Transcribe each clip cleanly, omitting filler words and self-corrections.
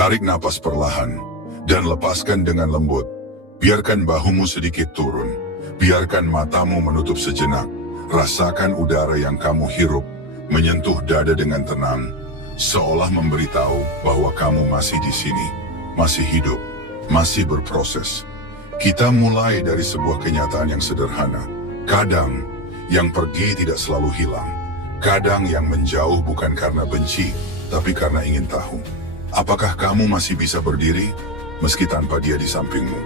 Tarik napas perlahan, dan lepaskan dengan lembut. Biarkan bahumu sedikit turun. Biarkan matamu menutup sejenak. Rasakan udara yang kamu hirup, menyentuh dada dengan tenang, seolah memberitahu bahwa kamu masih di sini, masih hidup, masih berproses. Kita mulai dari sebuah kenyataan yang sederhana. Kadang, yang pergi tidak selalu hilang. Kadang yang menjauh bukan karena benci, tapi karena ingin tahu. Apakah kamu masih bisa berdiri, meski tanpa dia di sampingmu?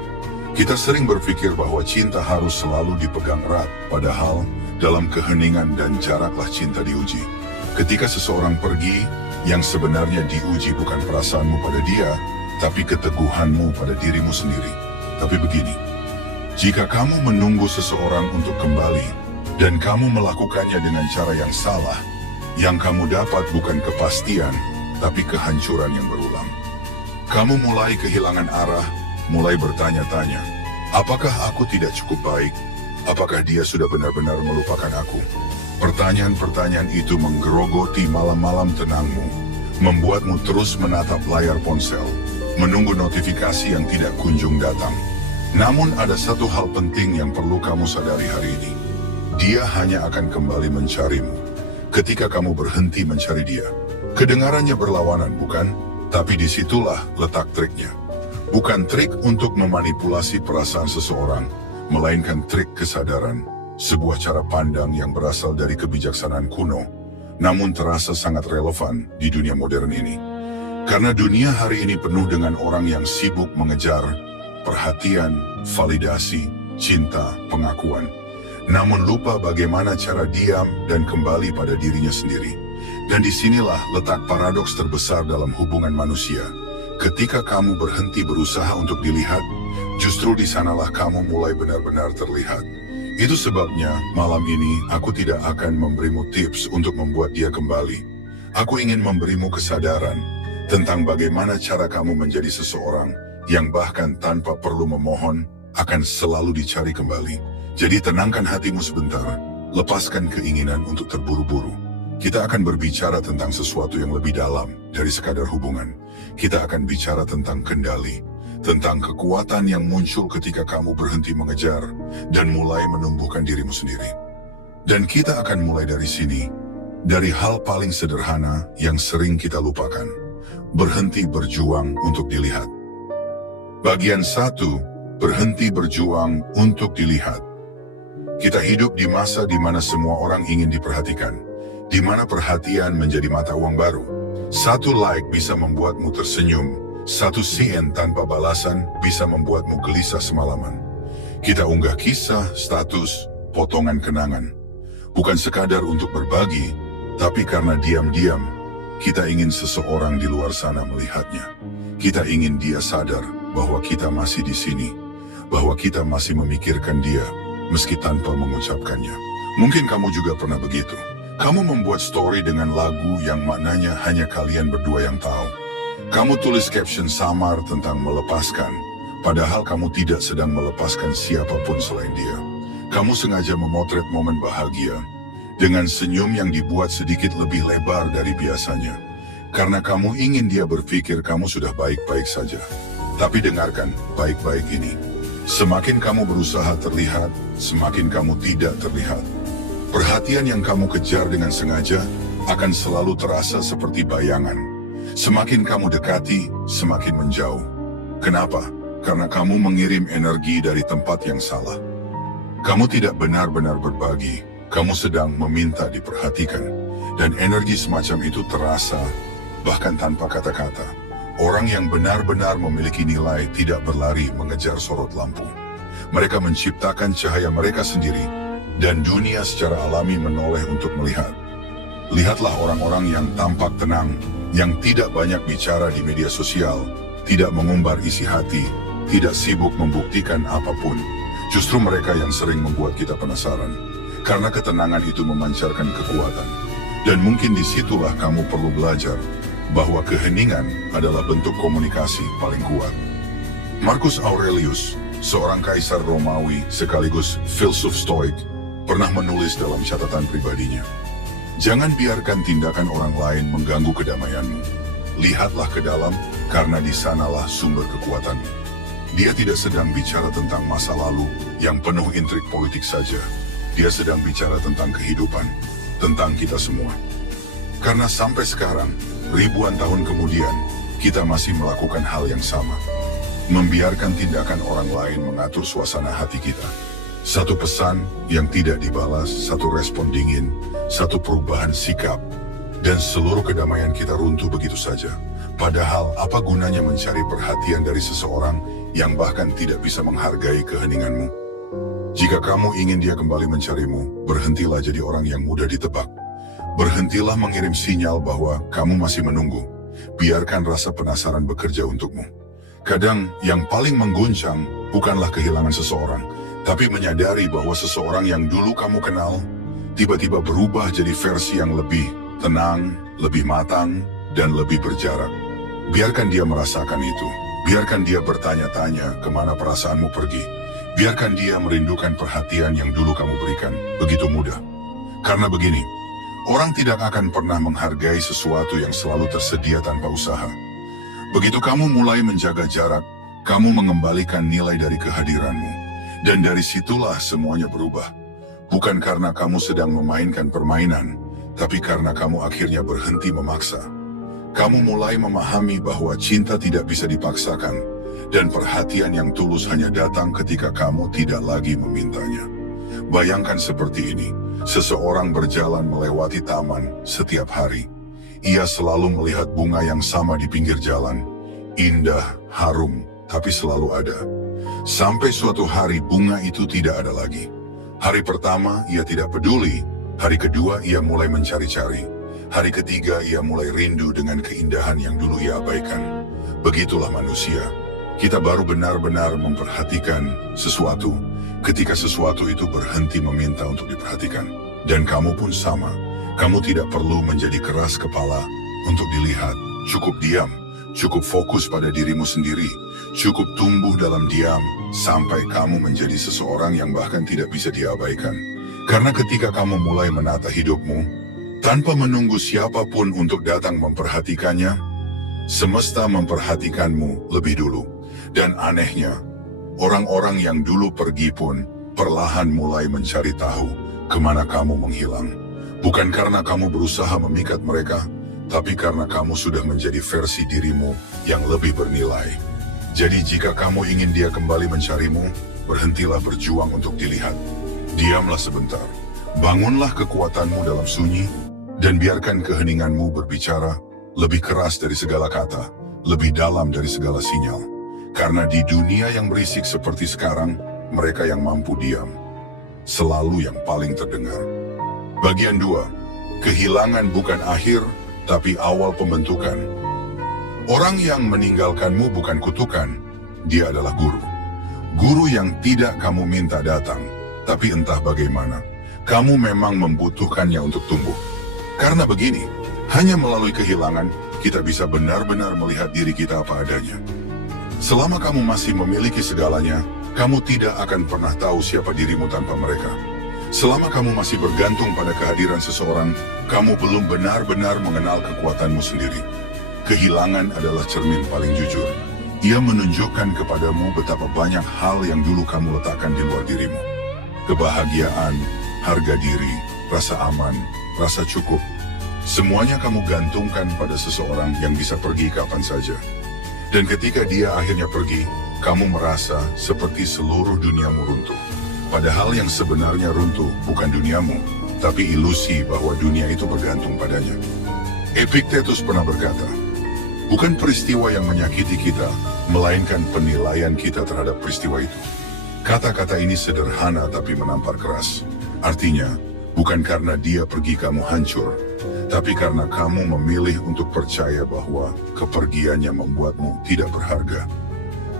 Kita sering berpikir bahwa cinta harus selalu dipegang erat, padahal dalam keheningan dan jaraklah cinta diuji. Ketika seseorang pergi, yang sebenarnya diuji bukan perasaanmu pada dia, tapi keteguhanmu pada dirimu sendiri. Tapi begini, jika kamu menunggu seseorang untuk kembali, dan kamu melakukannya dengan cara yang salah, yang kamu dapat bukan kepastian, tapi kehancuran yang berulang. Kamu mulai kehilangan arah, mulai bertanya-tanya, apakah aku tidak cukup baik? Apakah dia sudah benar-benar melupakan aku? Pertanyaan-pertanyaan itu menggerogoti malam-malam tenangmu, membuatmu terus menatap layar ponsel, menunggu notifikasi yang tidak kunjung datang. Namun ada satu hal penting yang perlu kamu sadari hari ini. Dia hanya akan kembali mencarimu ketika kamu berhenti mencari dia. Kedengarannya berlawanan, bukan? Tapi disitulah letak triknya. Bukan trik untuk memanipulasi perasaan seseorang, melainkan trik kesadaran, sebuah cara pandang yang berasal dari kebijaksanaan kuno, namun terasa sangat relevan di dunia modern ini. Karena dunia hari ini penuh dengan orang yang sibuk mengejar perhatian, validasi, cinta, pengakuan, namun lupa bagaimana cara diam dan kembali pada dirinya sendiri. Dan disinilah letak paradoks terbesar dalam hubungan manusia. Ketika kamu berhenti berusaha untuk dilihat, justru di sanalah kamu mulai benar-benar terlihat. Itu sebabnya malam ini aku tidak akan memberimu tips untuk membuat dia kembali. Aku ingin memberimu kesadaran tentang bagaimana cara kamu menjadi seseorang yang bahkan tanpa perlu memohon akan selalu dicari kembali. Jadi tenangkan hatimu sebentar, lepaskan keinginan untuk terburu-buru. Kita akan berbicara tentang sesuatu yang lebih dalam dari sekadar hubungan. Kita akan bicara tentang kendali, tentang kekuatan yang muncul ketika kamu berhenti mengejar dan mulai menumbuhkan dirimu sendiri. Dan kita akan mulai dari sini, dari hal paling sederhana yang sering kita lupakan. Berhenti berjuang untuk dilihat. Bagian 1, berhenti berjuang untuk dilihat. Kita hidup di masa di mana semua orang ingin diperhatikan, di mana perhatian menjadi mata uang baru. Satu like bisa membuatmu tersenyum, satu CN tanpa balasan bisa membuatmu gelisah semalaman. Kita unggah kisah, status, potongan kenangan. Bukan sekadar untuk berbagi, tapi karena diam-diam, kita ingin seseorang di luar sana melihatnya. Kita ingin dia sadar bahwa kita masih di sini, bahwa kita masih memikirkan dia, meski tanpa mengucapkannya. Mungkin kamu juga pernah begitu. Kamu membuat story dengan lagu yang maknanya hanya kalian berdua yang tahu. Kamu tulis caption samar tentang melepaskan, padahal kamu tidak sedang melepaskan siapapun selain dia. Kamu sengaja memotret momen bahagia, dengan senyum yang dibuat sedikit lebih lebar dari biasanya. Karena kamu ingin dia berpikir kamu sudah baik-baik saja. Tapi dengarkan baik-baik ini. Semakin kamu berusaha terlihat, semakin kamu tidak terlihat. Perhatian yang kamu kejar dengan sengaja akan selalu terasa seperti bayangan. Semakin kamu dekati, semakin menjauh. Kenapa? Karena kamu mengirim energi dari tempat yang salah. Kamu tidak benar-benar berbagi, kamu sedang meminta diperhatikan. Dan energi semacam itu terasa, bahkan tanpa kata-kata. Orang yang benar-benar memiliki nilai tidak berlari mengejar sorot lampu. Mereka menciptakan cahaya mereka sendiri, dan dunia secara alami menoleh untuk melihat. Lihatlah orang-orang yang tampak tenang, yang tidak banyak bicara di media sosial, tidak mengumbar isi hati, tidak sibuk membuktikan apapun. Justru mereka yang sering membuat kita penasaran, karena ketenangan itu memancarkan kekuatan. Dan mungkin disitulah kamu perlu belajar, bahwa keheningan adalah bentuk komunikasi paling kuat. Marcus Aurelius, seorang kaisar Romawi sekaligus filsuf Stoik, pernah menulis dalam catatan pribadinya, jangan biarkan tindakan orang lain mengganggu kedamaianmu. lihatlah ke dalam, karena di sanalah sumber kekuatanmu. Dia tidak sedang bicara tentang masa lalu yang penuh intrik politik saja. Dia sedang bicara tentang kehidupan, tentang kita semua. Karena sampai sekarang, ribuan tahun kemudian, kita masih melakukan hal yang sama. Membiarkan tindakan orang lain mengatur suasana hati kita. Satu pesan yang tidak dibalas, satu respon dingin, satu perubahan sikap, dan seluruh kedamaian kita runtuh begitu saja. Padahal apa gunanya mencari perhatian dari seseorang yang bahkan tidak bisa menghargai keheninganmu? Jika kamu ingin dia kembali mencarimu, berhentilah jadi orang yang mudah ditebak. Berhentilah mengirim sinyal bahwa kamu masih menunggu. Biarkan rasa penasaran bekerja untukmu. Kadang yang paling mengguncang bukanlah kehilangan seseorang, tapi menyadari bahwa seseorang yang dulu kamu kenal, tiba-tiba berubah jadi versi yang lebih tenang, lebih matang, dan lebih berjarak. Biarkan dia merasakan itu. Biarkan dia bertanya-tanya kemana perasaanmu pergi. Biarkan dia merindukan perhatian yang dulu kamu berikan. Begitu mudah. Karena begini, orang tidak akan pernah menghargai sesuatu yang selalu tersedia tanpa usaha. Begitu kamu mulai menjaga jarak, kamu mengembalikan nilai dari kehadiranmu. Dan dari situlah semuanya berubah. Bukan karena kamu sedang memainkan permainan, tapi karena kamu akhirnya berhenti memaksa. Kamu mulai memahami bahwa cinta tidak bisa dipaksakan, dan perhatian yang tulus hanya datang ketika kamu tidak lagi memintanya. Bayangkan seperti ini, seseorang berjalan melewati taman setiap hari. Ia selalu melihat bunga yang sama di pinggir jalan, indah, harum, tapi selalu ada. Sampai suatu hari bunga itu tidak ada lagi. Hari pertama ia tidak peduli, hari kedua ia mulai mencari-cari. Hari ketiga ia mulai rindu dengan keindahan yang dulu ia abaikan. Begitulah manusia. Kita baru benar-benar memperhatikan sesuatu ketika sesuatu itu berhenti meminta untuk diperhatikan. Dan kamu pun sama. Kamu tidak perlu menjadi keras kepala untuk dilihat. Cukup diam, cukup fokus pada dirimu sendiri. Cukup tumbuh dalam diam sampai kamu menjadi seseorang yang bahkan tidak bisa diabaikan. Karena ketika kamu mulai menata hidupmu tanpa menunggu siapapun untuk datang memperhatikannya, semesta memperhatikanmu lebih dulu. Dan anehnya, orang-orang yang dulu pergi pun perlahan mulai mencari tahu kemana kamu menghilang. Bukan karena kamu berusaha memikat mereka, tapi karena kamu sudah menjadi versi dirimu yang lebih bernilai. Jadi jika kamu ingin dia kembali mencarimu, berhentilah berjuang untuk dilihat. Diamlah sebentar, bangunlah kekuatanmu dalam sunyi, dan biarkan keheninganmu berbicara lebih keras dari segala kata, lebih dalam dari segala sinyal. Karena di dunia yang berisik seperti sekarang, mereka yang mampu diam selalu yang paling terdengar. Bagian 2. Kehilangan bukan akhir, tapi awal pembentukan. Orang yang meninggalkanmu bukan kutukan, dia adalah guru. Guru yang tidak kamu minta datang, tapi entah bagaimana, kamu memang membutuhkannya untuk tumbuh. Karena begini, hanya melalui kehilangan, kita bisa benar-benar melihat diri kita apa adanya. Selama kamu masih memiliki segalanya, kamu tidak akan pernah tahu siapa dirimu tanpa mereka. Selama kamu masih bergantung pada kehadiran seseorang, kamu belum benar-benar mengenal kekuatanmu sendiri. Kehilangan adalah cermin paling jujur. Ia menunjukkan kepadamu betapa banyak hal yang dulu kamu letakkan di luar dirimu. Kebahagiaan, harga diri, rasa aman, rasa cukup. Semuanya kamu gantungkan pada seseorang yang bisa pergi kapan saja. Dan ketika dia akhirnya pergi, kamu merasa seperti seluruh duniamu runtuh. Padahal yang sebenarnya runtuh bukan duniamu, tapi ilusi bahwa dunia itu bergantung padanya. Epictetus pernah berkata, bukan peristiwa yang menyakiti kita, melainkan penilaian kita terhadap peristiwa itu. Kata-kata ini sederhana tapi menampar keras. Artinya, bukan karena dia pergi kamu hancur, tapi karena kamu memilih untuk percaya bahwa kepergiannya membuatmu tidak berharga.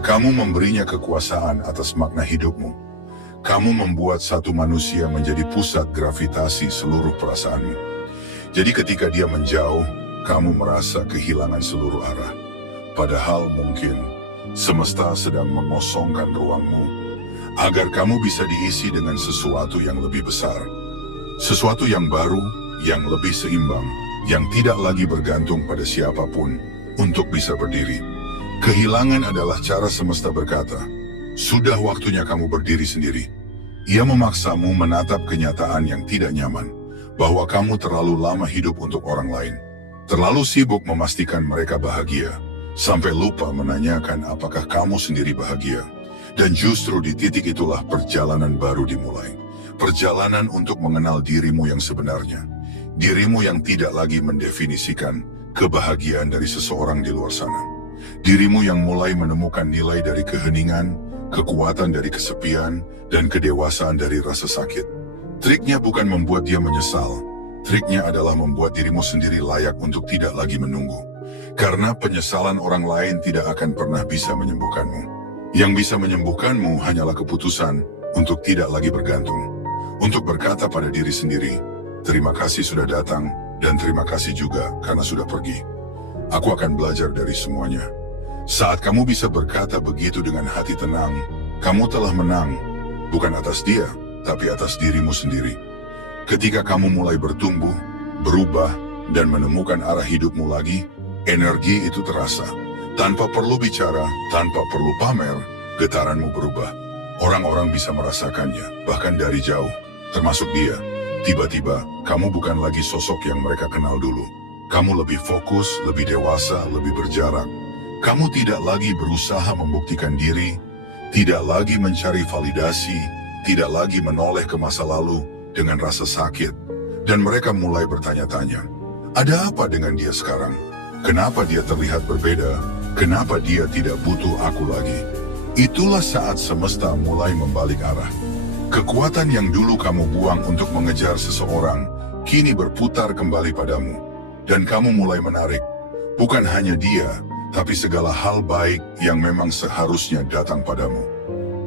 Kamu memberinya kekuasaan atas makna hidupmu. Kamu membuat satu manusia menjadi pusat gravitasi seluruh perasaanmu. Jadi ketika dia menjauh, kamu merasa kehilangan seluruh arah. Padahal mungkin semesta sedang mengosongkan ruangmu agar kamu bisa diisi dengan sesuatu yang lebih besar. Sesuatu yang baru, yang lebih seimbang, yang tidak lagi bergantung pada siapapun, untuk bisa berdiri. Kehilangan adalah cara semesta berkata, sudah waktunya kamu berdiri sendiri. Ia memaksamu menatap kenyataan yang tidak nyaman, bahwa kamu terlalu lama hidup untuk orang lain. Terlalu sibuk memastikan mereka bahagia, sampai lupa menanyakan apakah kamu sendiri bahagia. Dan justru di titik itulah perjalanan baru dimulai. Perjalanan untuk mengenal dirimu yang sebenarnya. Dirimu yang tidak lagi mendefinisikan kebahagiaan dari seseorang di luar sana. Dirimu yang mulai menemukan nilai dari keheningan, kekuatan dari kesepian, dan kedewasaan dari rasa sakit. Triknya bukan membuat dia menyesal. Triknya adalah membuat dirimu sendiri layak untuk tidak lagi menunggu. Karena penyesalan orang lain tidak akan pernah bisa menyembuhkanmu. Yang bisa menyembuhkanmu hanyalah keputusan untuk tidak lagi bergantung. Untuk berkata pada diri sendiri, terima kasih sudah datang, dan terima kasih juga karena sudah pergi. Aku akan belajar dari semuanya. Saat kamu bisa berkata begitu dengan hati tenang, kamu telah menang, bukan atas dia, tapi atas dirimu sendiri. Ketika kamu mulai bertumbuh, berubah, dan menemukan arah hidupmu lagi, energi itu terasa. Tanpa perlu bicara, tanpa perlu pamer, getaranmu berubah. Orang-orang bisa merasakannya, bahkan dari jauh, termasuk dia. Tiba-tiba, kamu bukan lagi sosok yang mereka kenal dulu. Kamu lebih fokus, lebih dewasa, lebih berjarak. Kamu tidak lagi berusaha membuktikan diri, tidak lagi mencari validasi, tidak lagi menoleh ke masa lalu dengan rasa sakit. Dan mereka mulai bertanya-tanya, ada apa dengan dia sekarang? Kenapa dia terlihat berbeda? Kenapa dia tidak butuh aku lagi? Itulah saat semesta mulai membalik arah. Kekuatan yang dulu kamu buang untuk mengejar seseorang, kini berputar kembali padamu. Dan kamu mulai menarik, bukan hanya dia, tapi segala hal baik yang memang seharusnya datang padamu.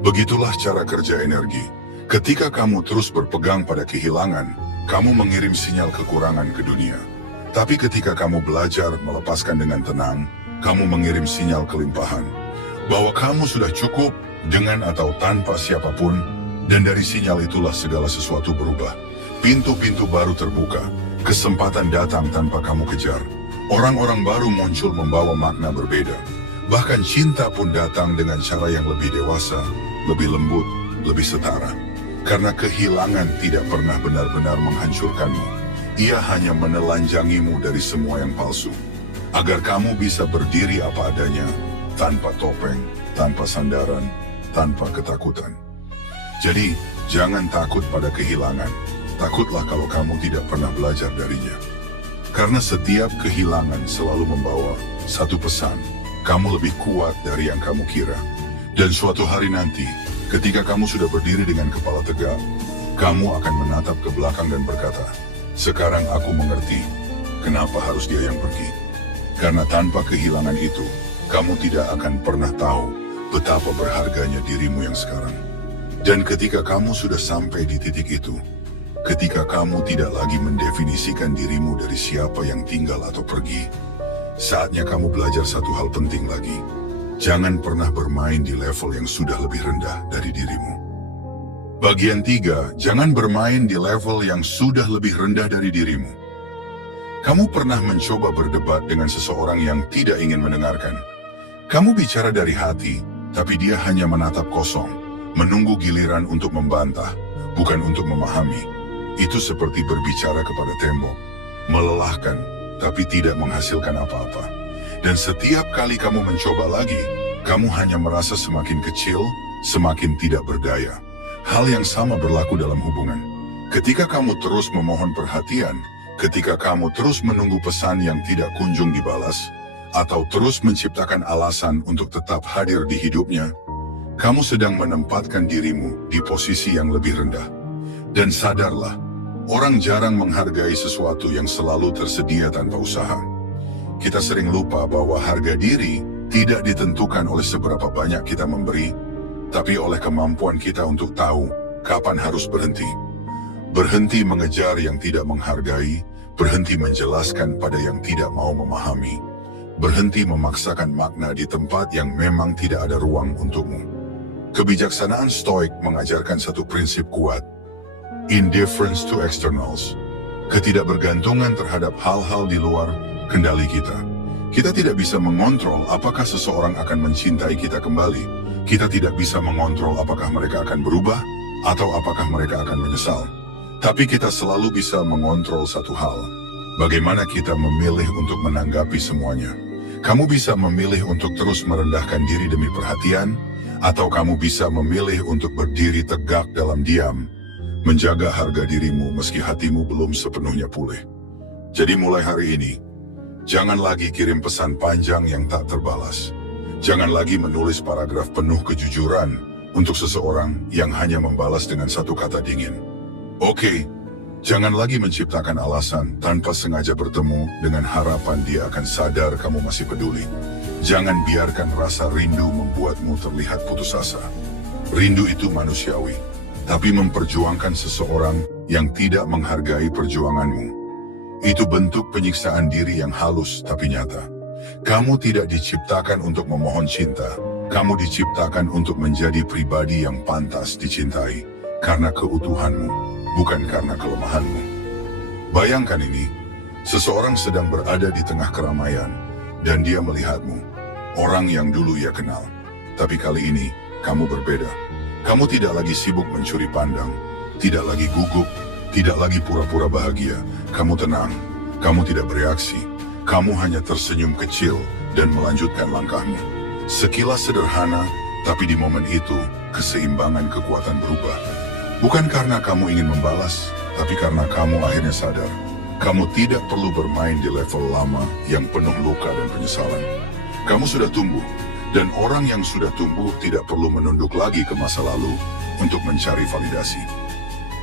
Begitulah cara kerja energi. Ketika kamu terus berpegang pada kehilangan, kamu mengirim sinyal kekurangan ke dunia. Tapi ketika kamu belajar melepaskan dengan tenang, kamu mengirim sinyal kelimpahan. Bahwa kamu sudah cukup dengan atau tanpa siapapun, dan dari sinyal itulah segala sesuatu berubah. Pintu-pintu baru terbuka, kesempatan datang tanpa kamu kejar. Orang-orang baru muncul membawa makna berbeda. Bahkan cinta pun datang dengan cara yang lebih dewasa, lebih lembut, lebih setara. Karena kehilangan tidak pernah benar-benar menghancurkanmu. Ia hanya menelanjangimu dari semua yang palsu. Agar kamu bisa berdiri apa adanya, tanpa topeng, tanpa sandaran, tanpa ketakutan. Jadi, jangan takut pada kehilangan. Takutlah kalau kamu tidak pernah belajar darinya. Karena setiap kehilangan selalu membawa satu pesan. Kamu lebih kuat dari yang kamu kira. Dan suatu hari nanti, ketika kamu sudah berdiri dengan kepala tegak, kamu akan menatap ke belakang dan berkata, sekarang aku mengerti kenapa harus dia yang pergi. Karena tanpa kehilangan itu, kamu tidak akan pernah tahu betapa berharganya dirimu yang sekarang. Dan ketika kamu sudah sampai di titik itu, ketika kamu tidak lagi mendefinisikan dirimu dari siapa yang tinggal atau pergi, saatnya kamu belajar satu hal penting lagi. Jangan pernah bermain di level yang sudah lebih rendah dari dirimu. Bagian 3, jangan bermain di level yang sudah lebih rendah dari dirimu. Kamu pernah mencoba berdebat dengan seseorang yang tidak ingin mendengarkan. Kamu bicara dari hati, tapi dia hanya menatap kosong, menunggu giliran untuk membantah, bukan untuk memahami. Itu seperti berbicara kepada tembok, melelahkan, tapi tidak menghasilkan apa-apa. Dan setiap kali kamu mencoba lagi, kamu hanya merasa semakin kecil, semakin tidak berdaya. Hal yang sama berlaku dalam hubungan. Ketika kamu terus memohon perhatian, ketika kamu terus menunggu pesan yang tidak kunjung dibalas, atau terus menciptakan alasan untuk tetap hadir di hidupnya, kamu sedang menempatkan dirimu di posisi yang lebih rendah. Dan sadarlah, orang jarang menghargai sesuatu yang selalu tersedia tanpa usaha. Kita sering lupa bahwa harga diri tidak ditentukan oleh seberapa banyak kita memberi, tapi oleh kemampuan kita untuk tahu kapan harus berhenti. Berhenti mengejar yang tidak menghargai, berhenti menjelaskan pada yang tidak mau memahami, berhenti memaksakan makna di tempat yang memang tidak ada ruang untukmu. Kebijaksanaan Stoik mengajarkan satu prinsip kuat, indifference to externals, ketidakbergantungan terhadap hal-hal di luar kendali kita. Kita tidak bisa mengontrol apakah seseorang akan mencintai kita kembali. Kita tidak bisa mengontrol apakah mereka akan berubah atau apakah mereka akan menyesal. Tapi kita selalu bisa mengontrol satu hal. Bagaimana kita memilih untuk menanggapi semuanya. Kamu bisa memilih untuk terus merendahkan diri demi perhatian, atau kamu bisa memilih untuk berdiri tegak dalam diam, menjaga harga dirimu meski hatimu belum sepenuhnya pulih. Jadi mulai hari ini, jangan lagi kirim pesan panjang yang tak terbalas. Jangan lagi menulis paragraf penuh kejujuran untuk seseorang yang hanya membalas dengan satu kata dingin. Oke, jangan lagi menciptakan alasan tanpa sengaja bertemu dengan harapan dia akan sadar kamu masih peduli. Jangan biarkan rasa rindu membuatmu terlihat putus asa. Rindu itu manusiawi, tapi memperjuangkan seseorang yang tidak menghargai perjuanganmu. Itu bentuk penyiksaan diri yang halus tapi nyata. Kamu tidak diciptakan untuk memohon cinta. Kamu diciptakan untuk menjadi pribadi yang pantas dicintai karena keutuhanmu, bukan karena kelemahanmu. Bayangkan ini, seseorang sedang berada di tengah keramaian, dan dia melihatmu, orang yang dulu ia kenal. Tapi kali ini, kamu berbeda. Kamu tidak lagi sibuk mencuri pandang, tidak lagi gugup, tidak lagi pura-pura bahagia. Kamu tenang, kamu tidak bereaksi, kamu hanya tersenyum kecil dan melanjutkan langkahmu. Sekilas sederhana, tapi di momen itu, keseimbangan kekuatan berubah. Bukan karena kamu ingin membalas, tapi karena kamu akhirnya sadar. Kamu tidak perlu bermain di level lama yang penuh luka dan penyesalan. Kamu sudah tumbuh, dan orang yang sudah tumbuh tidak perlu menunduk lagi ke masa lalu untuk mencari validasi.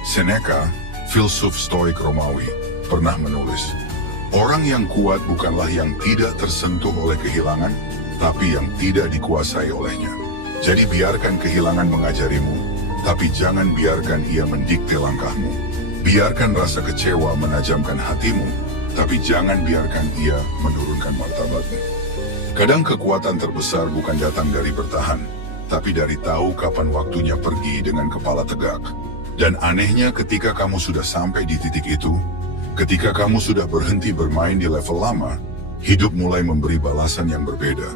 Seneca, filsuf stoik Romawi, pernah menulis, orang yang kuat bukanlah yang tidak tersentuh oleh kehilangan, tapi yang tidak dikuasai olehnya. Jadi biarkan kehilangan mengajarimu, tapi jangan biarkan ia mendikte langkahmu. Biarkan rasa kecewa menajamkan hatimu, tapi jangan biarkan ia menurunkan martabatmu. Kadang kekuatan terbesar bukan datang dari bertahan, tapi dari tahu kapan waktunya pergi dengan kepala tegak. Dan anehnya ketika kamu sudah sampai di titik itu, ketika kamu sudah berhenti bermain di level lama, hidup mulai memberi balasan yang berbeda.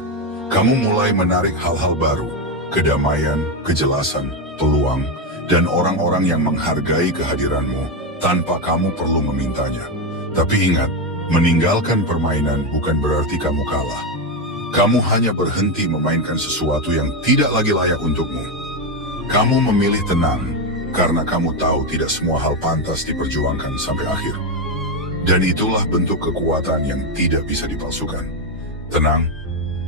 Kamu mulai menarik hal-hal baru, kedamaian, kejelasan, peluang, dan orang-orang yang menghargai kehadiranmu tanpa kamu perlu memintanya. Tapi ingat, meninggalkan permainan bukan berarti kamu kalah. Kamu hanya berhenti memainkan sesuatu yang tidak lagi layak untukmu. Kamu memilih tenang, karena kamu tahu tidak semua hal pantas diperjuangkan sampai akhir. Dan itulah bentuk kekuatan yang tidak bisa dipalsukan. Tenang,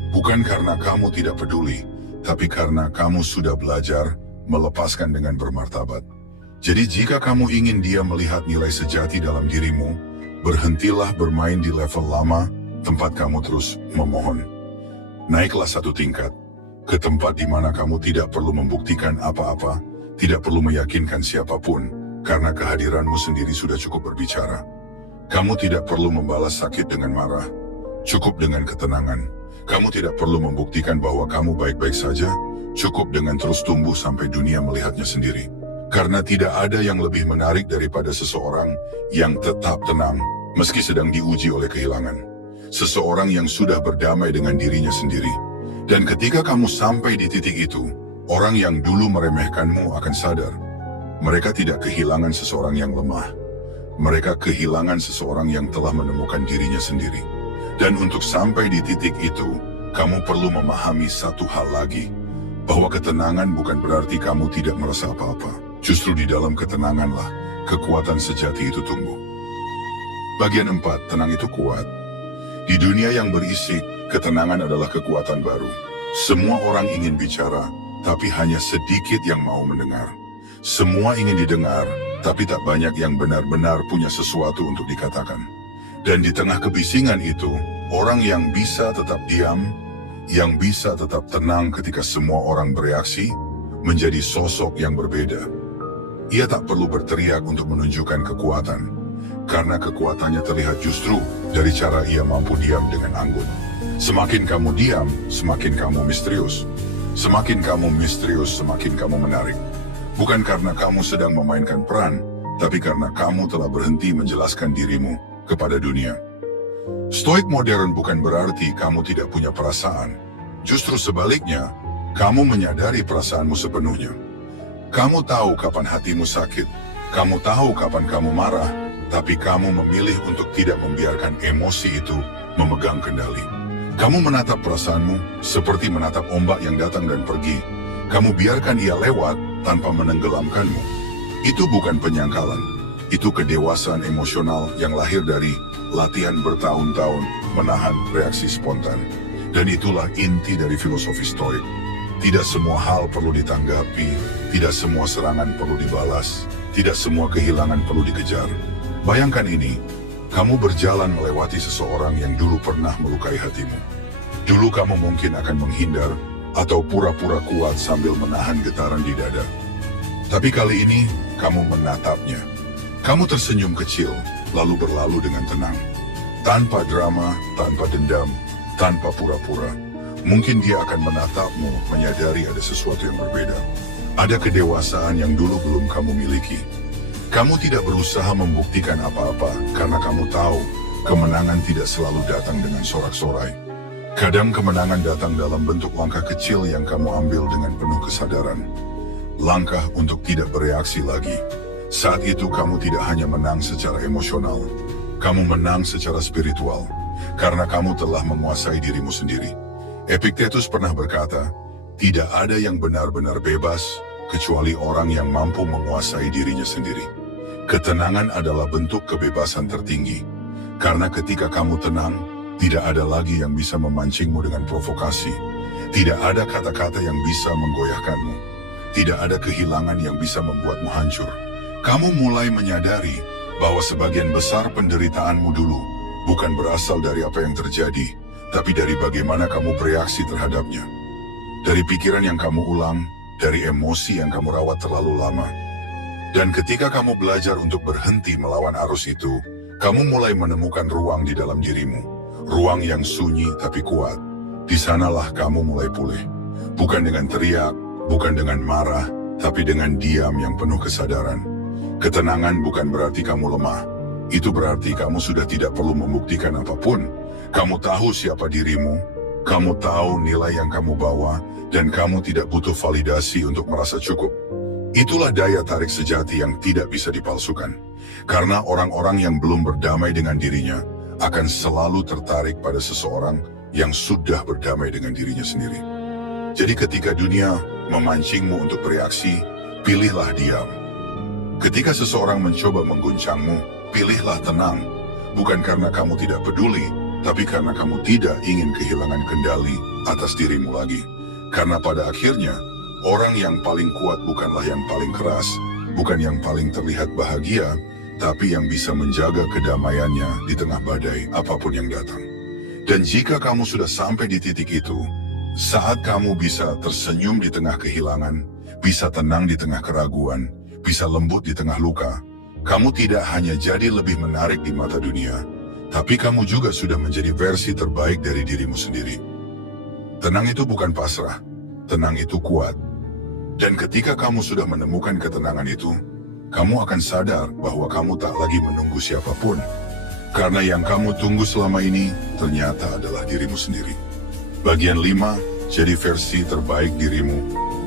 bukan karena kamu tidak peduli, tapi karena kamu sudah belajar melepaskan dengan bermartabat. Jadi jika kamu ingin dia melihat nilai sejati dalam dirimu, berhentilah bermain di level lama, tempat kamu terus memohon. Naiklah satu tingkat, ke tempat di mana kamu tidak perlu membuktikan apa-apa, tidak perlu meyakinkan siapapun, karena kehadiranmu sendiri sudah cukup berbicara. Kamu tidak perlu membalas sakit dengan marah, cukup dengan ketenangan. Kamu tidak perlu membuktikan bahwa kamu baik-baik saja, cukup dengan terus tumbuh sampai dunia melihatnya sendiri. Karena tidak ada yang lebih menarik daripada seseorang yang tetap tenang, meski sedang diuji oleh kehilangan. Seseorang yang sudah berdamai dengan dirinya sendiri. Dan ketika kamu sampai di titik itu, orang yang dulu meremehkanmu akan sadar. Mereka tidak kehilangan seseorang yang lemah. Mereka kehilangan seseorang yang telah menemukan dirinya sendiri. Dan untuk sampai di titik itu, kamu perlu memahami satu hal lagi, bahwa ketenangan bukan berarti kamu tidak merasa apa-apa. Justru di dalam ketenanganlah kekuatan sejati itu tumbuh. Bagian 4, tenang itu kuat. Di dunia yang berisik, ketenangan adalah kekuatan baru. Semua orang ingin bicara, tapi hanya sedikit yang mau mendengar. Semua ingin didengar, tapi tak banyak yang benar-benar punya sesuatu untuk dikatakan. Dan di tengah kebisingan itu, orang yang bisa tetap diam, yang bisa tetap tenang ketika semua orang bereaksi, menjadi sosok yang berbeda. Ia tak perlu berteriak untuk menunjukkan kekuatan, karena kekuatannya terlihat justru dari cara ia mampu diam dengan anggun. Semakin kamu diam, semakin kamu misterius. Semakin kamu misterius, semakin kamu menarik. Bukan karena kamu sedang memainkan peran, tapi karena kamu telah berhenti menjelaskan dirimu kepada dunia. Stoik modern bukan berarti kamu tidak punya perasaan. Justru sebaliknya, kamu menyadari perasaanmu sepenuhnya. Kamu tahu kapan hatimu sakit, kamu tahu kapan kamu marah, tapi kamu memilih untuk tidak membiarkan emosi itu memegang kendali. Kamu menatap perasaanmu seperti menatap ombak yang datang dan pergi. Kamu biarkan ia lewat tanpa menenggelamkanmu. Itu bukan penyangkalan, itu kedewasaan emosional yang lahir dari latihan bertahun-tahun menahan reaksi spontan. Dan itulah inti dari filosofi Stoik. Tidak semua hal perlu ditanggapi, tidak semua serangan perlu dibalas, tidak semua kehilangan perlu dikejar. Bayangkan ini, kamu berjalan melewati seseorang yang dulu pernah melukai hatimu. Dulu kamu mungkin akan menghindar atau pura-pura kuat sambil menahan getaran di dada. Tapi kali ini, kamu menatapnya. Kamu tersenyum kecil, lalu berlalu dengan tenang. Tanpa drama, tanpa dendam, tanpa pura-pura. Mungkin dia akan menatapmu, menyadari ada sesuatu yang berbeda. Ada kedewasaan yang dulu belum kamu miliki. Kamu tidak berusaha membuktikan apa-apa karena kamu tahu kemenangan tidak selalu datang dengan sorak-sorai. Kadang kemenangan datang dalam bentuk langkah kecil yang kamu ambil dengan penuh kesadaran. Langkah untuk tidak bereaksi lagi. Saat itu kamu tidak hanya menang secara emosional, kamu menang secara spiritual, karena kamu telah menguasai dirimu sendiri. Epictetus pernah berkata, tidak ada yang benar-benar bebas, kecuali orang yang mampu menguasai dirinya sendiri. Ketenangan adalah bentuk kebebasan tertinggi, karena ketika kamu tenang, tidak ada lagi yang bisa memancingmu dengan provokasi. Tidak ada kata-kata yang bisa menggoyahkanmu. Tidak ada kehilangan yang bisa membuatmu hancur. Kamu mulai menyadari bahwa sebagian besar penderitaanmu dulu bukan berasal dari apa yang terjadi, tapi dari bagaimana kamu bereaksi terhadapnya. Dari pikiran yang kamu ulang, dari emosi yang kamu rawat terlalu lama. Dan ketika kamu belajar untuk berhenti melawan arus itu, kamu mulai menemukan ruang di dalam dirimu. Ruang yang sunyi tapi kuat. Di sanalah kamu mulai pulih. Bukan dengan teriak, bukan dengan marah, tapi dengan diam yang penuh kesadaran. Ketenangan bukan berarti kamu lemah. Itu berarti kamu sudah tidak perlu membuktikan apapun. Kamu tahu siapa dirimu, kamu tahu nilai yang kamu bawa, dan kamu tidak butuh validasi untuk merasa cukup. Itulah daya tarik sejati yang tidak bisa dipalsukan. Karena orang-orang yang belum berdamai dengan dirinya akan selalu tertarik pada seseorang yang sudah berdamai dengan dirinya sendiri. Jadi ketika dunia memancingmu untuk bereaksi, pilihlah diam. Ketika seseorang mencoba mengguncangmu, pilihlah tenang. Bukan karena kamu tidak peduli, tapi karena kamu tidak ingin kehilangan kendali atas dirimu lagi. Karena pada akhirnya, orang yang paling kuat bukanlah yang paling keras, bukan yang paling terlihat bahagia, tapi yang bisa menjaga kedamaiannya di tengah badai apapun yang datang. Dan jika kamu sudah sampai di titik itu, saat kamu bisa tersenyum di tengah kehilangan, bisa tenang di tengah keraguan, bisa lembut di tengah luka, kamu tidak hanya jadi lebih menarik di mata dunia, tapi kamu juga sudah menjadi versi terbaik dari dirimu sendiri. Tenang itu bukan pasrah, tenang itu kuat. Dan ketika kamu sudah menemukan ketenangan itu, kamu akan sadar bahwa kamu tak lagi menunggu siapapun. Karena yang kamu tunggu selama ini ternyata adalah dirimu sendiri. Bagian 5, jadi versi terbaik dirimu,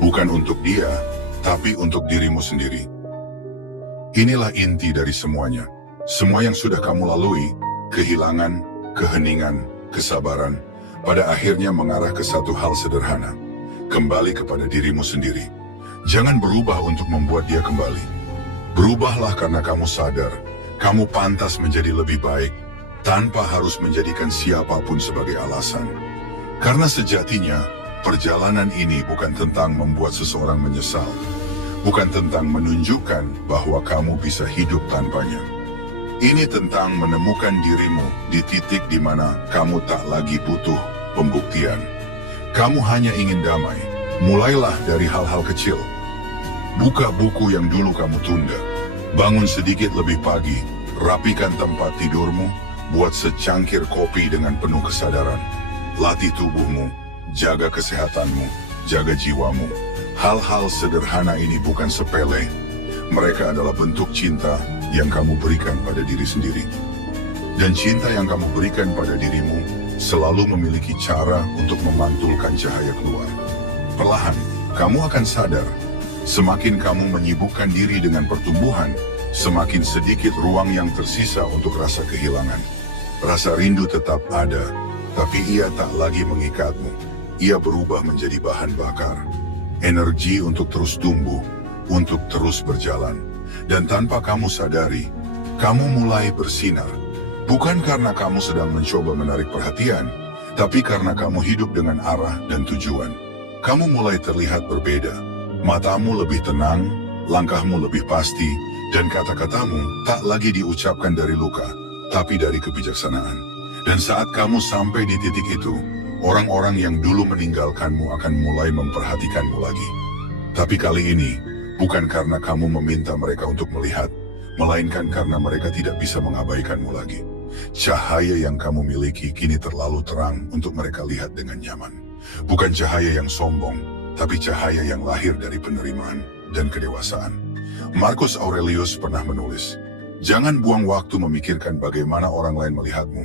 bukan untuk dia, tapi untuk dirimu sendiri. Inilah inti dari semuanya. Semua yang sudah kamu lalui, kehilangan, keheningan, kesabaran, pada akhirnya mengarah ke satu hal sederhana. Kembali kepada dirimu sendiri. Jangan berubah untuk membuat dia kembali. Berubahlah karena kamu sadar, kamu pantas menjadi lebih baik, tanpa harus menjadikan siapapun sebagai alasan. Karena sejatinya, perjalanan ini bukan tentang membuat seseorang menyesal. Bukan tentang menunjukkan bahwa kamu bisa hidup tanpanya. Ini tentang menemukan dirimu di titik di mana kamu tak lagi butuh pembuktian. Kamu hanya ingin damai. Mulailah dari hal-hal kecil. Buka buku yang dulu kamu tunda. Bangun sedikit lebih pagi. Rapikan tempat tidurmu. Buat secangkir kopi dengan penuh kesadaran. Latih tubuhmu. Jaga kesehatanmu. Jaga jiwamu. Hal-hal sederhana ini bukan sepele. Mereka adalah bentuk cinta yang kamu berikan pada diri sendiri. Dan cinta yang kamu berikan pada dirimu selalu memiliki cara untuk memantulkan cahaya keluar. Perlahan, kamu akan sadar, semakin kamu menyibukkan diri dengan pertumbuhan, semakin sedikit ruang yang tersisa untuk rasa kehilangan. Rasa rindu tetap ada, tapi ia tak lagi mengikatmu. Ia berubah menjadi bahan bakar. Energi untuk terus tumbuh, untuk terus berjalan. Dan tanpa kamu sadari, kamu mulai bersinar. Bukan karena kamu sedang mencoba menarik perhatian, tapi karena kamu hidup dengan arah dan tujuan. Kamu mulai terlihat berbeda. Matamu lebih tenang, langkahmu lebih pasti, dan kata-katamu tak lagi diucapkan dari luka, tapi dari kebijaksanaan. Dan saat kamu sampai di titik itu, orang-orang yang dulu meninggalkanmu akan mulai memperhatikanmu lagi. Tapi kali ini, bukan karena kamu meminta mereka untuk melihat, melainkan karena mereka tidak bisa mengabaikanmu lagi. Cahaya yang kamu miliki kini terlalu terang untuk mereka lihat dengan nyaman. Bukan cahaya yang sombong, tapi cahaya yang lahir dari penerimaan dan kedewasaan. Marcus Aurelius pernah menulis, "Jangan buang waktu memikirkan bagaimana orang lain melihatmu.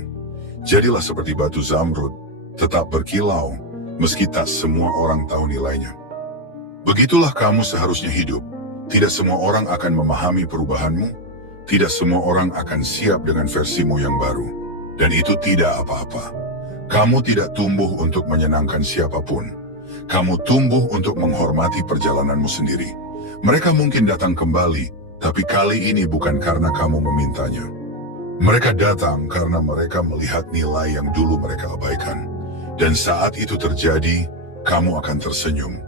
Jadilah seperti batu zamrud, tetap berkilau, meski tak semua orang tahu nilainya." Begitulah kamu seharusnya hidup. Tidak semua orang akan memahami perubahanmu. Tidak semua orang akan siap dengan versimu yang baru. Dan itu tidak apa-apa. Kamu tidak tumbuh untuk menyenangkan siapapun. Kamu tumbuh untuk menghormati perjalananmu sendiri. Mereka mungkin datang kembali, tapi kali ini bukan karena kamu memintanya. Mereka datang karena mereka melihat nilai yang dulu mereka abaikan. Dan saat itu terjadi, kamu akan tersenyum.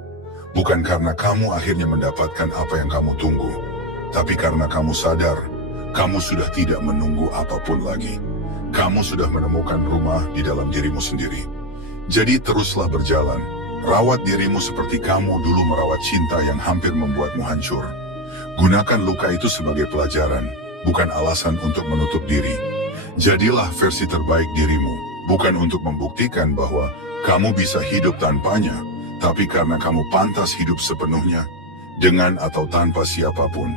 Bukan karena kamu akhirnya mendapatkan apa yang kamu tunggu, tapi karena kamu sadar, kamu sudah tidak menunggu apapun lagi. Kamu sudah menemukan rumah di dalam dirimu sendiri. Jadi teruslah berjalan. Rawat dirimu seperti kamu dulu merawat cinta yang hampir membuatmu hancur. Gunakan luka itu sebagai pelajaran, bukan alasan untuk menutup diri. Jadilah versi terbaik dirimu, bukan untuk membuktikan bahwa kamu bisa hidup tanpanya, tapi karena kamu pantas hidup sepenuhnya, dengan atau tanpa siapapun.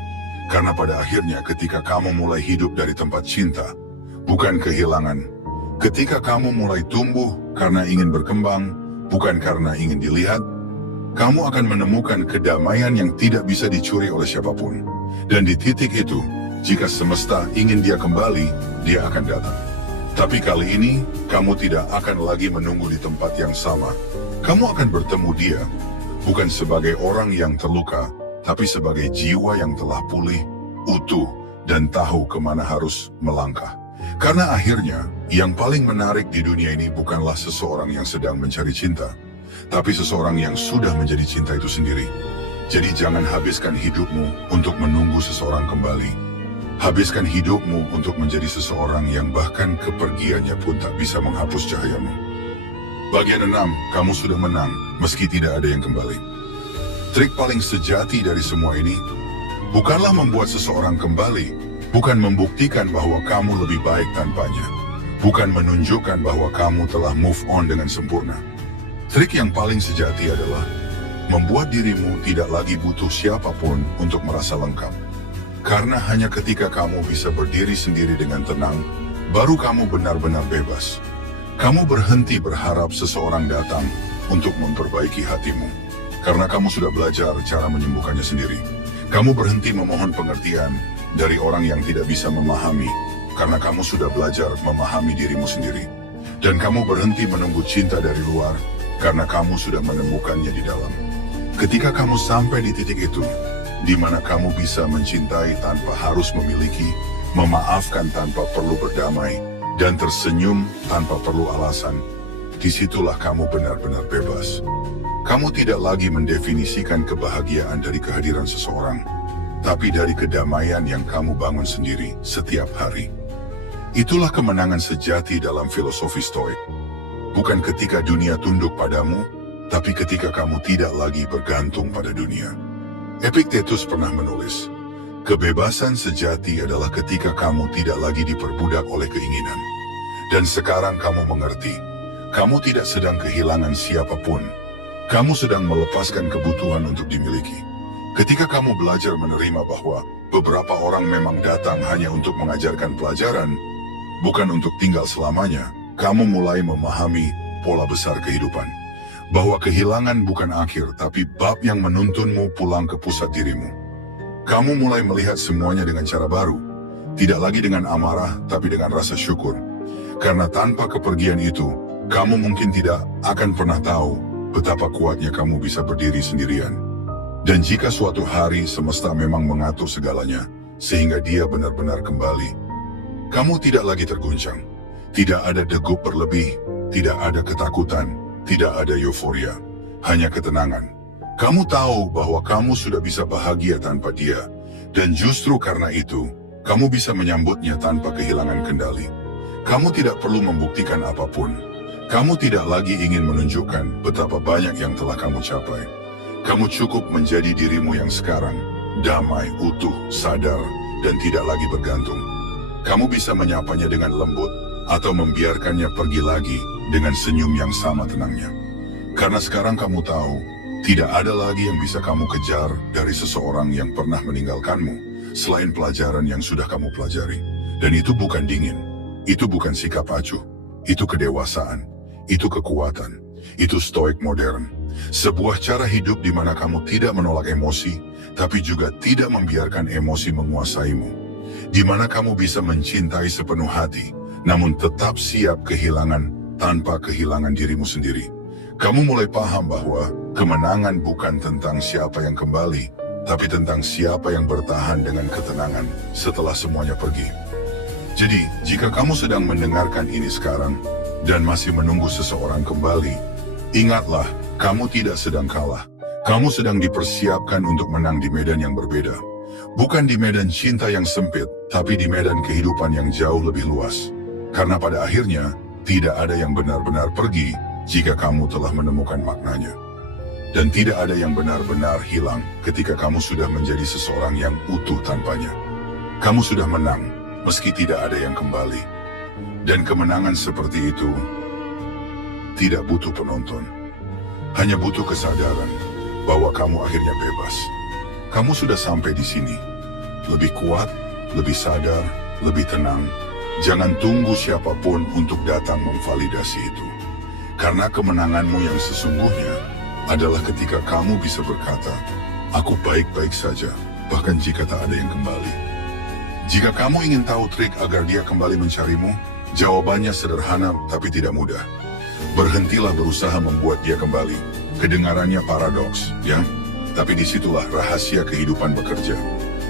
Karena pada akhirnya ketika kamu mulai hidup dari tempat cinta, bukan kehilangan. Ketika kamu mulai tumbuh karena ingin berkembang, bukan karena ingin dilihat, kamu akan menemukan kedamaian yang tidak bisa dicuri oleh siapapun. Dan di titik itu, jika semesta ingin dia kembali, dia akan datang. Tapi kali ini, kamu tidak akan lagi menunggu di tempat yang sama. Kamu akan bertemu dia, bukan sebagai orang yang terluka, tapi sebagai jiwa yang telah pulih, utuh, dan tahu kemana harus melangkah. Karena akhirnya, yang paling menarik di dunia ini bukanlah seseorang yang sedang mencari cinta, tapi seseorang yang sudah menjadi cinta itu sendiri. Jadi jangan habiskan hidupmu untuk menunggu seseorang kembali. Habiskan hidupmu untuk menjadi seseorang yang bahkan kepergiannya pun tak bisa menghapus cahayamu. Bagian 6, kamu sudah menang, meski tidak ada yang kembali. Trik paling sejati dari semua ini, bukanlah membuat seseorang kembali, bukan membuktikan bahwa kamu lebih baik tanpanya, bukan menunjukkan bahwa kamu telah move on dengan sempurna. Trik yang paling sejati adalah membuat dirimu tidak lagi butuh siapapun untuk merasa lengkap. Karena hanya ketika kamu bisa berdiri sendiri dengan tenang, baru kamu benar-benar bebas. Kamu berhenti berharap seseorang datang untuk memperbaiki hatimu. Karena kamu sudah belajar cara menyembuhkannya sendiri. Kamu berhenti memohon pengertian dari orang yang tidak bisa memahami, karena kamu sudah belajar memahami dirimu sendiri. Dan kamu berhenti menunggu cinta dari luar, karena kamu sudah menemukannya di dalam. Ketika kamu sampai di titik itu, di mana kamu bisa mencintai tanpa harus memiliki, memaafkan tanpa perlu berdamai, dan tersenyum tanpa perlu alasan, disitulah kamu benar-benar bebas. Kamu tidak lagi mendefinisikan kebahagiaan dari kehadiran seseorang, tapi dari kedamaian yang kamu bangun sendiri setiap hari. Itulah kemenangan sejati dalam filosofi Stoik. Bukan ketika dunia tunduk padamu, tapi ketika kamu tidak lagi bergantung pada dunia. Epictetus pernah menulis, kebebasan sejati adalah ketika kamu tidak lagi diperbudak oleh keinginan. Dan sekarang kamu mengerti, kamu tidak sedang kehilangan siapapun. Kamu sedang melepaskan kebutuhan untuk dimiliki. Ketika kamu belajar menerima bahwa beberapa orang memang datang hanya untuk mengajarkan pelajaran, bukan untuk tinggal selamanya. Kamu mulai memahami pola besar kehidupan. Bahwa kehilangan bukan akhir, tapi bab yang menuntunmu pulang ke pusat dirimu. Kamu mulai melihat semuanya dengan cara baru. Tidak lagi dengan amarah, tapi dengan rasa syukur. Karena tanpa kepergian itu, kamu mungkin tidak akan pernah tahu betapa kuatnya kamu bisa berdiri sendirian. Dan jika suatu hari semesta memang mengatur segalanya, sehingga dia benar-benar kembali, kamu tidak lagi terguncang. Tidak ada degup berlebih, tidak ada ketakutan, tidak ada euforia, hanya ketenangan. Kamu tahu bahwa kamu sudah bisa bahagia tanpa dia, dan justru karena itu, kamu bisa menyambutnya tanpa kehilangan kendali. Kamu tidak perlu membuktikan apapun. Kamu tidak lagi ingin menunjukkan betapa banyak yang telah kamu capai. Kamu cukup menjadi dirimu yang sekarang, damai, utuh, sadar, dan tidak lagi bergantung. Kamu bisa menyapanya dengan lembut, atau membiarkannya pergi lagi dengan senyum yang sama tenangnya. Karena sekarang kamu tahu, tidak ada lagi yang bisa kamu kejar dari seseorang yang pernah meninggalkanmu, selain pelajaran yang sudah kamu pelajari. Dan itu bukan dingin, itu bukan sikap acuh, itu kedewasaan, itu kekuatan, itu stoik modern. Sebuah cara hidup di mana kamu tidak menolak emosi, tapi juga tidak membiarkan emosi menguasaimu. Di mana kamu bisa mencintai sepenuh hati, namun tetap siap kehilangan tanpa kehilangan dirimu sendiri. Kamu mulai paham bahwa kemenangan bukan tentang siapa yang kembali, tapi tentang siapa yang bertahan dengan ketenangan setelah semuanya pergi. Jadi, jika kamu sedang mendengarkan ini sekarang, dan masih menunggu seseorang kembali, ingatlah, kamu tidak sedang kalah. Kamu sedang dipersiapkan untuk menang di medan yang berbeda. Bukan di medan cinta yang sempit, tapi di medan kehidupan yang jauh lebih luas. Karena pada akhirnya, tidak ada yang benar-benar pergi jika kamu telah menemukan maknanya. Dan tidak ada yang benar-benar hilang ketika kamu sudah menjadi seseorang yang utuh tanpanya. Kamu sudah menang, meski tidak ada yang kembali. Dan kemenangan seperti itu tidak butuh penonton. Hanya butuh kesadaran bahwa kamu akhirnya bebas. Kamu sudah sampai di sini. Lebih kuat, lebih sadar, lebih tenang. Jangan tunggu siapapun untuk datang memvalidasi itu. Karena kemenanganmu yang sesungguhnya adalah ketika kamu bisa berkata, aku baik-baik saja, bahkan jika tak ada yang kembali. Jika kamu ingin tahu trik agar dia kembali mencarimu, jawabannya sederhana tapi tidak mudah. Berhentilah berusaha membuat dia kembali. Kedengarannya paradoks, ya? Tapi disitulah rahasia kehidupan bekerja.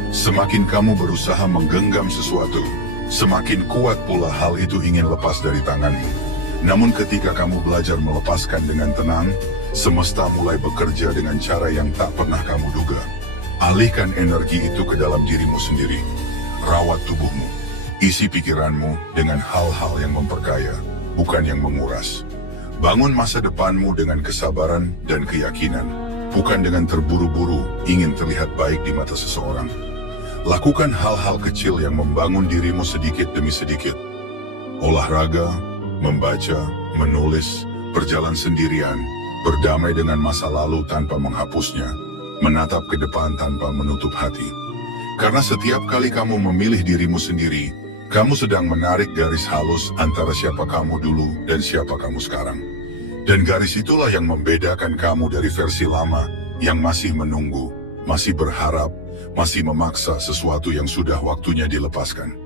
Semakin kamu berusaha menggenggam sesuatu, semakin kuat pula hal itu ingin lepas dari tanganmu. Namun ketika kamu belajar melepaskan dengan tenang, semesta mulai bekerja dengan cara yang tak pernah kamu duga. Alihkan energi itu ke dalam dirimu sendiri. Rawat tubuhmu. Isi pikiranmu dengan hal-hal yang memperkaya, bukan yang menguras. Bangun masa depanmu dengan kesabaran dan keyakinan, bukan dengan terburu-buru ingin terlihat baik di mata seseorang. Lakukan hal-hal kecil yang membangun dirimu sedikit demi sedikit. Olahraga, membaca, menulis, berjalan sendirian, berdamai dengan masa lalu tanpa menghapusnya, menatap ke depan tanpa menutup hati. Karena setiap kali kamu memilih dirimu sendiri, kamu sedang menarik garis halus antara siapa kamu dulu dan siapa kamu sekarang. Dan garis itulah yang membedakan kamu dari versi lama yang masih menunggu, masih berharap, masih memaksa sesuatu yang sudah waktunya dilepaskan.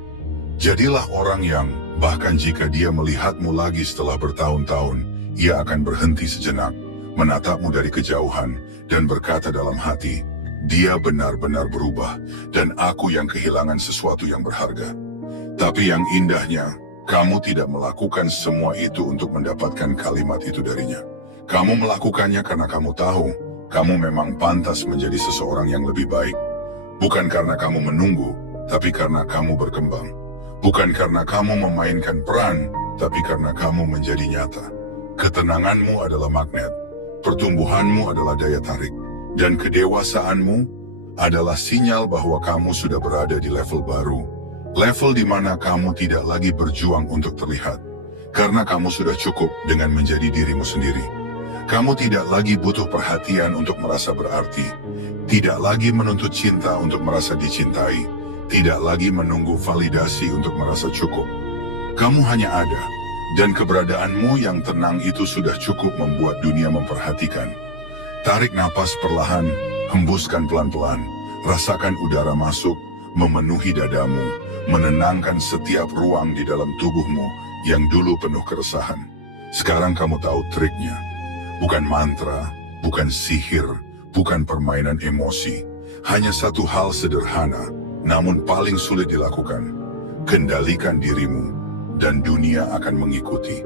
Jadilah orang yang, bahkan jika dia melihatmu lagi setelah bertahun-tahun, ia akan berhenti sejenak, menatapmu dari kejauhan, dan berkata dalam hati, dia benar-benar berubah, dan aku yang kehilangan sesuatu yang berharga. Tapi yang indahnya, kamu tidak melakukan semua itu untuk mendapatkan kalimat itu darinya. Kamu melakukannya karena kamu tahu, kamu memang pantas menjadi seseorang yang lebih baik. Bukan karena kamu menunggu, tapi karena kamu berkembang. Bukan karena kamu memainkan peran, tapi karena kamu menjadi nyata. Ketenanganmu adalah magnet, pertumbuhanmu adalah daya tarik, dan kedewasaanmu adalah sinyal bahwa kamu sudah berada di level baru. Level di mana kamu tidak lagi berjuang untuk terlihat, karena kamu sudah cukup dengan menjadi dirimu sendiri. Kamu tidak lagi butuh perhatian untuk merasa berarti, tidak lagi menuntut cinta untuk merasa dicintai, tidak lagi menunggu validasi untuk merasa cukup. Kamu hanya ada, dan keberadaanmu yang tenang itu sudah cukup membuat dunia memperhatikan. Tarik napas perlahan, hembuskan pelan-pelan, rasakan udara masuk, memenuhi dadamu, menenangkan setiap ruang di dalam tubuhmu yang dulu penuh keresahan. Sekarang kamu tahu triknya. Bukan mantra, bukan sihir, bukan permainan emosi. Hanya satu hal sederhana, namun paling sulit dilakukan. Kendalikan dirimu, dan dunia akan mengikuti.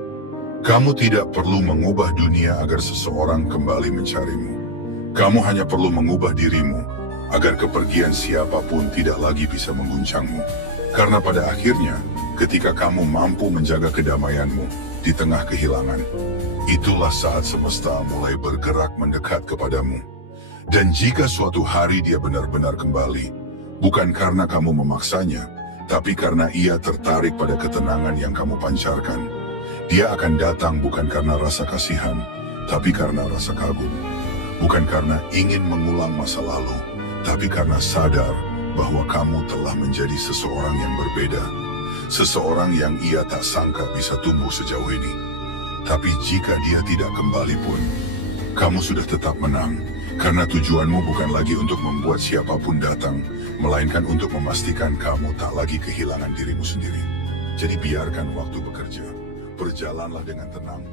Kamu tidak perlu mengubah dunia agar seseorang kembali mencarimu. Kamu hanya perlu mengubah dirimu, agar kepergian siapapun tidak lagi bisa mengguncangmu. Karena pada akhirnya, ketika kamu mampu menjaga kedamaianmu di tengah kehilangan, itulah saat semesta mulai bergerak mendekat kepadamu. Dan jika suatu hari dia benar-benar kembali, bukan karena kamu memaksanya, tapi karena ia tertarik pada ketenangan yang kamu pancarkan, dia akan datang bukan karena rasa kasihan, tapi karena rasa kagum. Bukan karena ingin mengulang masa lalu, tapi karena sadar bahwa kamu telah menjadi seseorang yang berbeda. Seseorang yang ia tak sangka bisa tumbuh sejauh ini. Tapi jika dia tidak kembali pun, kamu sudah tetap menang. Karena tujuanmu bukan lagi untuk membuat siapapun datang, melainkan untuk memastikan kamu tak lagi kehilangan dirimu sendiri. Jadi biarkan waktu bekerja. Berjalanlah dengan tenang.